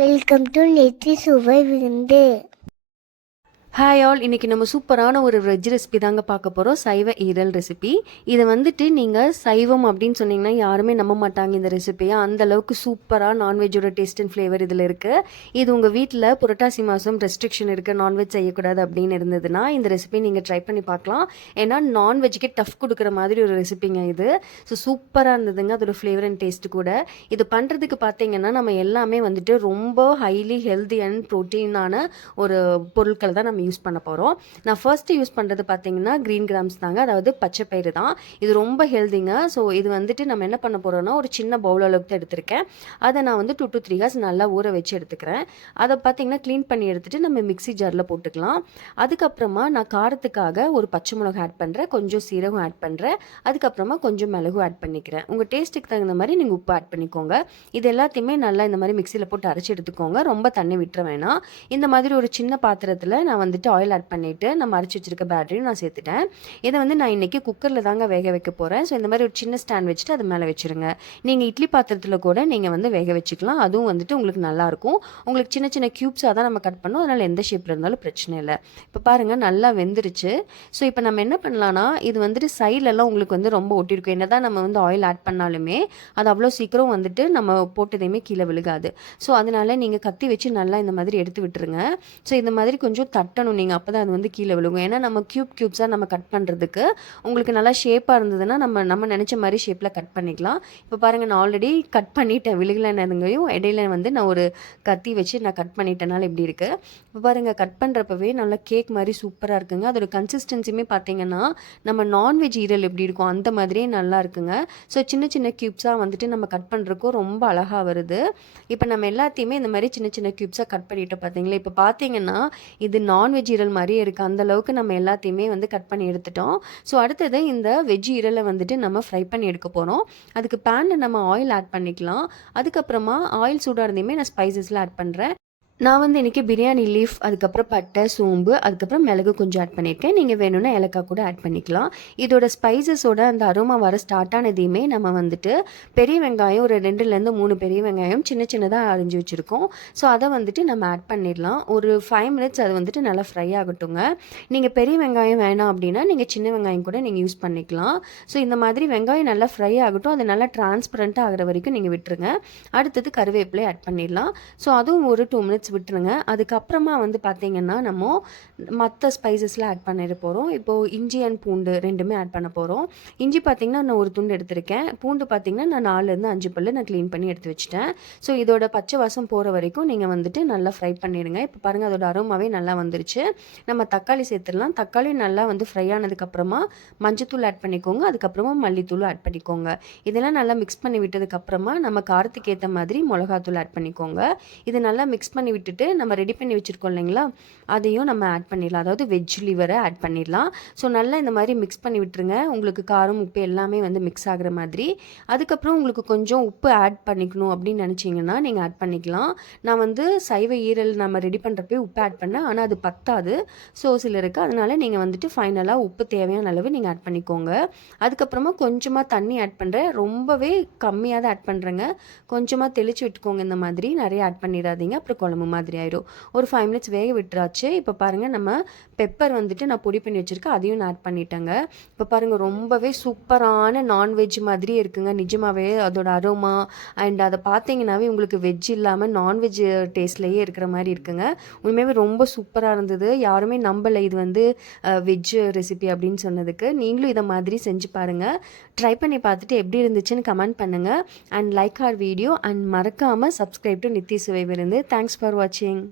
Welcome to நெத்தி சுவை விருந்து. ஹாய் ஆல், இன்றைக்கி நம்ம சூப்பரான ஒரு வெஜ் ரெசிபி தாங்க பார்க்க போகிறோம். சைவ ஈரல் ரெசிபி. இதை வந்துட்டு நீங்கள் சைவம் அப்படின்னு சொன்னீங்கன்னா யாருமே நம்ப மாட்டாங்க இந்த ரெசிபியை. அந்தளவுக்கு சூப்பராக நான்வெஜ்ஜோட டேஸ்ட் அண்ட் ஃப்ளேவர் இதில் இருக்குது. இது உங்கள் வீட்டில் புரட்டாசி மாதம் ரெஸ்ட்ரிக்ஷன் இருக்குது, நான்வெஜ் செய்யக்கூடாது அப்படின்னு இருந்ததுன்னா இந்த ரெசிபி நீங்கள் ட்ரை பண்ணி பார்க்கலாம். ஏன்னா நான்வெஜ்ஜுக்கே டஃப் கொடுக்குற மாதிரி ஒரு ரெசிபிங்க இது. ஸோ சூப்பராக இருந்ததுங்க அதோட ஃப்ளேவர் அண்ட் டேஸ்ட்டு கூட. இது பண்ணுறதுக்கு பார்த்தீங்கன்னா நம்ம எல்லாமே வந்துட்டு ரொம்ப ஹைலி ஹெல்தி அண்ட் ப்ரோட்டீனான ஒரு பொருட்களை தான் நம்ம யூஸ் பண்ண போகிறோம். நான் ஃபர்ஸ்ட்டு யூஸ் பண்ணுறது பார்த்தீங்கன்னா க்ரீன் கிராம்ஸ் தாங்க, அதாவது பச்சை பயிறு தான். இது ரொம்ப ஹெல்திங்க. ஸோ இது வந்துட்டு நம்ம என்ன பண்ண போகிறோம்னா ஒரு சின்ன பவுல் அளவுக்கு தான் எடுத்திருக்கேன். அதை நான் வந்து 2 to 3 ஹவர்ஸ் நல்லா ஊற வச்சு எடுத்துக்கிறேன். அதை பார்த்தீங்கன்னா க்ளீன் பண்ணி எடுத்துகிட்டு நம்ம மிக்ஸி ஜாரில் போட்டுக்கலாம். அதுக்கப்புறமா நான் காரத்துக்காக ஒரு பச்சை மிளகு ஆட் பண்ணுறேன், கொஞ்சம் சீரகம் ஆட் பண்ணுறேன், அதுக்கப்புறமா கொஞ்சம் மிளகு ஆட் பண்ணிக்கிறேன். உங்கள் டேஸ்ட்டுக்கு தகுந்த மாதிரி நீங்கள் உப்பு ஆட் பண்ணிக்கோங்க. இது எல்லாத்தையுமே நல்லா இந்த மாதிரி மிக்சியில் போட்டு அரைச்சி எடுத்துக்கோங்க. ரொம்ப தண்ணி விட்டுற வேணாம். இந்த மாதிரி ஒரு சின்ன பாத்திரத்தில் நான் வந்துட்டு ஆயில் ஆட் பண்ணிவிட்டு நம்ம அரைச்சி வச்சிருக்க பேட்டரியும் நான் சேர்த்துட்டேன். இதை வந்து நான் இன்றைக்கி குக்கரில் தாங்க வேக வைக்க போகிறேன். ஸோ இந்த மாதிரி ஒரு சின்ன ஸ்டாண்ட் வச்சுட்டு அது மேலே வச்சுருங்க. நீங்கள் இட்லி பாத்திரத்தில் கூட நீங்கள் வந்து வேக வச்சுக்கலாம். அதுவும் வந்துட்டு உங்களுக்கு நல்லாயிருக்கும். உங்களுக்கு சின்ன சின்ன க்யூப்ஸாக தான் நம்ம கட் பண்ணோம், அதனால் எந்த ஷேப்பில் இருந்தாலும் பிரச்சனை இல்லை. இப்போ பாருங்கள் நல்லா வெந்துருச்சு. ஸோ இப்போ நம்ம என்ன பண்ணலான்னா இது வந்துட்டு சைட்லலாம் உங்களுக்கு வந்து ரொம்ப ஒட்டியிருக்கும். என்ன தான் நம்ம வந்து ஆயில் ஆட் பண்ணாலுமே அது அவ்வளோ சீக்கிரம் வந்துட்டு நம்ம போட்டதையுமே கீழே விழுகாது. ஸோ அதனால் நீங்கள் கத்தி வச்சு நல்லா இந்த மாதிரி எடுத்து விட்டுருங்க. ஸோ இந்த மாதிரி கொஞ்சம் தட்டணும் நீங்கள், அப்போ தான் அது வந்து கீழே விழுகும். ஏன்னா நம்ம க்யூப்ஸாக நம்ம கட் பண்ணுறதுக்கு உங்களுக்கு நல்லா ஷேப்பாக இருந்ததுன்னா நம்ம நினச்ச மாதிரி ஷேப்பில் கட் பண்ணிக்கலாம். இப்போ பாருங்கள் நான் ஆல்ரெடி கட் பண்ணிட்டேன், விழுகலைன்னதுங்கையும் இடையில வந்து நான் ஒரு கத்தி வச்சு நான் கட் பண்ணிட்டனால இப்படி இருக்குது. இப்போ பாருங்கள் கட் பண்ணுறப்பவே நல்லா கேக் மாதிரி சூப்பராக இருக்குங்க. அதோட கன்சிஸ்டன்சியுமே பார்த்தீங்கன்னா நம்ம நான்வெஜ் ஈரல் எப்படி இருக்கும் அந்த மாதிரியே நல்லா இருக்குங்க. ஸோ சின்ன சின்ன க்யூப்ஸாக வந்துட்டு நம்ம கட் பண்ணுறக்கும் ரொம்ப அழகாக வருது. இப்போ நம்ம எல்லாத்தையுமே இந்த மாதிரி சின்ன சின்ன க்யூப்ஸாக கட் பண்ணிட்டோம் பார்த்தீங்களா. இப்போ பார்த்தீங்கன்னா இது நான்வெஜ் ஈரல் மாதிரியே இருக்குது. அந்தளவுக்கு நம்ம எல்லாத்தையுமே வந்து கட் பண்ணி எடுத்துட்டோம். ஸோ அடுத்தது இந்த வெஜ் ஈரலை வந்துட்டு நம்ம ஃப்ரை பண்ணி எடுக்க போகிறோம். அதுக்கு பேனில் நம்ம ஆயில் ஆட் பண்ணிக்கலாம். அதுக்கப்புறமா ஆயில் சூடாக இருந்தையுமே நான் ஸ்பைசஸ்லாம் ஆட் பண்ணுறேன். நான் வந்து இன்றைக்கி பிரியாணி லீஃப், அதுக்கப்புறம் பட்டை, சோம்பு, அதுக்கப்புறம் மிளகு கொஞ்சம் ஆட் பண்ணியிருக்கேன். நீங்கள் வேணும்னா ஏலக்காய் கூட ஆட் பண்ணிக்கலாம். இதோட ஸ்பைசஸோட அந்த அரோமா வர ஸ்டார்ட் ஆனதையுமே நம்ம வந்துட்டு பெரிய வெங்காயம் ஒரு 2லேருந்து 3 பெரிய வெங்காயம் சின்ன சின்னதாக அரிஞ்சு வச்சுருக்கோம். ஸோ அதை வந்துட்டு நம்ம ஆட் பண்ணிடலாம். ஒரு 5 மினிட்ஸ் அது வந்துட்டு நல்லா ஃப்ரை ஆகட்டுங்க. நீங்கள் பெரிய வெங்காயம் வேணாம் அப்படின்னா நீங்கள் சின்ன வெங்காயம் கூட நீங்கள் யூஸ் பண்ணிக்கலாம். ஸோ இந்த மாதிரி வெங்காயம் நல்லா ஃப்ரை ஆகட்டும், அது நல்லா டிரான்ஸ்பரண்ட்டாக ஆகிற வரைக்கும் நீங்கள் விட்டுருங்க. அடுத்தது கருவேப்பிலை ஆட் பண்ணிடலாம். ஸோ அதுவும் ஒரு 2 மினிட்ஸ் விட்டுருங்க. அதுக்கப்புறமா வந்து பார்த்திங்கன்னா நம்ம மற்ற ஸ்பைசஸ்லாம் ஆட் பண்ணிட போகிறோம். இப்போது இஞ்சி அண்ட் பூண்டு ரெண்டுமே ஆட் பண்ண போகிறோம். இஞ்சி பார்த்திங்கன்னா நான் ஒரு துண்டு எடுத்திருக்கேன். பூண்டு பார்த்திங்கன்னா நான் 4லேருந்து 5 பல்லு நான் க்ளீன் பண்ணி எடுத்து வச்சுட்டேன். ஸோ இதோட பச்சை வாசம் போகிற வரைக்கும் நீங்கள் வந்துட்டு நல்லா ஃப்ரை பண்ணிடுங்க. இப்போ பாருங்கள் அதோட அரோமாவே நல்லா வந்துருச்சு. நம்ம தக்காளி சேர்த்துடலாம். தக்காளி நல்லா வந்து ஃப்ரை ஆனதுக்கப்புறமா மஞ்சத்தூள் ஆட் பண்ணிக்கோங்க. அதுக்கப்புறமா மல்லித்தூள் ஆட் பண்ணிக்கோங்க. இதெல்லாம் நல்லா மிக்ஸ் பண்ணி விட்டதுக்கப்புறமா நம்ம காரத்துக்கு ஏற்ற மாதிரி மிளகாத்தூள் ஆட் பண்ணிக்கோங்க. இது நல்லா மிக்ஸ் பண்ணி விட்டுட்டு நம்ம ரெடி பண்ணி வச்சுருக்கோம் இல்லைங்களா, அதையும் நம்ம ஆட் பண்ணிடலாம். அதாவது வெஜ் லிவரை ஆட் பண்ணிடலாம். ஸோ நல்லா இந்த மாதிரி மிக்ஸ் பண்ணி விட்டுருங்க. உங்களுக்கு காரம் உப்பு எல்லாமே வந்து மிக்ஸ் ஆகிற மாதிரி. அதுக்கப்புறம் உங்களுக்கு கொஞ்சம் உப்பு ஆட் பண்ணிக்கணும் அப்படின்னு நினச்சிங்கன்னா நீங்கள் ஆட் பண்ணிக்கலாம். நான் வந்து சைவ ஈரல் நம்ம ரெடி பண்ணுறப்பே உப்பு ஆட் பண்ணேன், ஆனால் அது பத்தாது. ஸோ சிலருக்கு அதனால் நீங்கள் வந்துட்டு ஃபைனலாக உப்பு தேவையான அளவு நீங்கள் ஆட் பண்ணிக்கோங்க. அதுக்கப்புறமா கொஞ்சமாக தண்ணி ஆட் பண்ணுறேன். ரொம்பவே கம்மியாக தான் ஆட் பண்ணுறேங்க. கொஞ்சமாக தெளித்து விட்டுக்கோங்க. இந்த மாதிரி நிறைய ஆட் பண்ணிடாதீங்க, அப்புறம் குழம்பு மாதிரி ஆயிடும். ஒரு 5 மினிட்ஸ் வேக விட்டுறாச்சு. இப்போ பாருங்கள் நம்ம பெப்பர் வந்துட்டு நான் பொடி பண்ணி வச்சுருக்கேன், அதையும் நான் ஆட் பண்ணிட்டேங்க. இப்போ பாருங்கள் ரொம்பவே சூப்பரான நான்வெஜ் மாதிரியே இருக்குங்க. நிஜமாகவே அதோட அரோமா அண்ட் அதை பார்த்தீங்கன்னாவே உங்களுக்கு வெஜ் இல்லாமல் நான்வெஜ் டேஸ்ட்லேயே இருக்கிற மாதிரி இருக்குங்க. உண்மையாகவே ரொம்ப சூப்பராக இருந்தது. யாருமே நம்பலை இது வந்து வெஜ் ரெசிபி அப்படின்னு சொன்னதுக்கு. நீங்களும் இதை மாதிரி செஞ்சு பாருங்கள். ட்ரை பண்ணி பார்த்துட்டு எப்படி இருந்துச்சுன்னு கமெண்ட் பண்ணுங்கள். And like our video and மறக்காமல் subscribe to Nithi Suvai Virundhu. Thanks for வாட்சிங்.